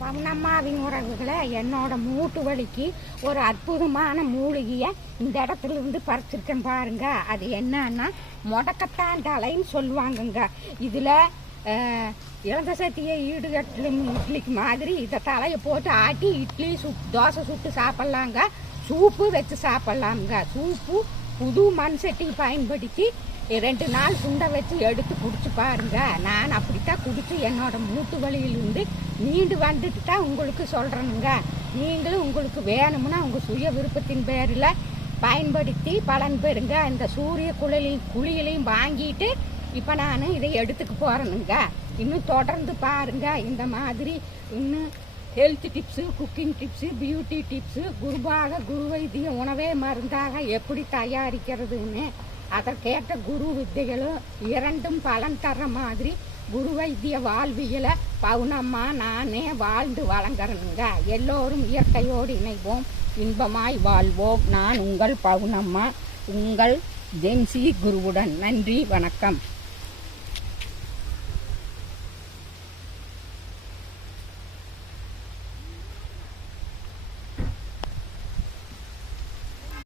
பவுனம்மாவின் உறவுகளை என்னோட மூட்டு வலிக்கு ஒரு அற்புதமான மூலிகையை இந்த இடத்துல இருந்து பறிச்சிருக்கேன் பாருங்க. அது என்னன்னா முடக்கத்தான் தலைன்னு சொல்லுவாங்கங்க. இதில் இழந்த சட்டியை இட்லிக்கு மாதிரி இதை தலையை போட்டு ஆட்டி இட்லி தோசை சுட்டு சாப்பிட்லாங்க. சூப்பு வச்சு சாப்பிட்லாமுங்க. சூப்பு புது மண் சட்டியை பயன்படுத்தி 2 நாள் சுண்டை வச்சு எடுத்து குடிச்சு பாருங்க. நான் அப்படித்தான் குடிச்சு என்னோட மூட்டு வலியிலிருந்து மீண்டு வந்துட்டு தான் உங்களுக்கு சொல்கிறேனுங்க. நீங்களும் உங்களுக்கு வேணும்னா உங்கள் சுய விருப்பத்தின் பேரில் பயன்படுத்தி பலன் பெறுங்க. இந்த சூரிய குளியலையும் வாங்கிட்டு இப்போ நான் இதை எடுத்துக்க போகிறேனுங்க. இன்னும் தொடர்ந்து பாருங்கள். இந்த மாதிரி இன்னும் health tips, cooking tips, beauty tips, குரு வைத்திய உணவே மருந்தாக எப்படி தயாரிக்கிறதுன்னு அதற்கேற்ற குரு வித்தைகளும் இரண்டும் பலன் தர்ற மாதிரி குரு வைத்திய வாழ்வியலை பவுனம்மா நானே வாழ்ந்து வழங்குறேனுங்க. எல்லோரும் இயற்கையோடு இணைவோம், இன்பமாய் வாழ்வோம். நான் உங்கள் பவுனம்மா, உங்கள் ஜென்சி குருவுடன். நன்றி, வணக்கம்.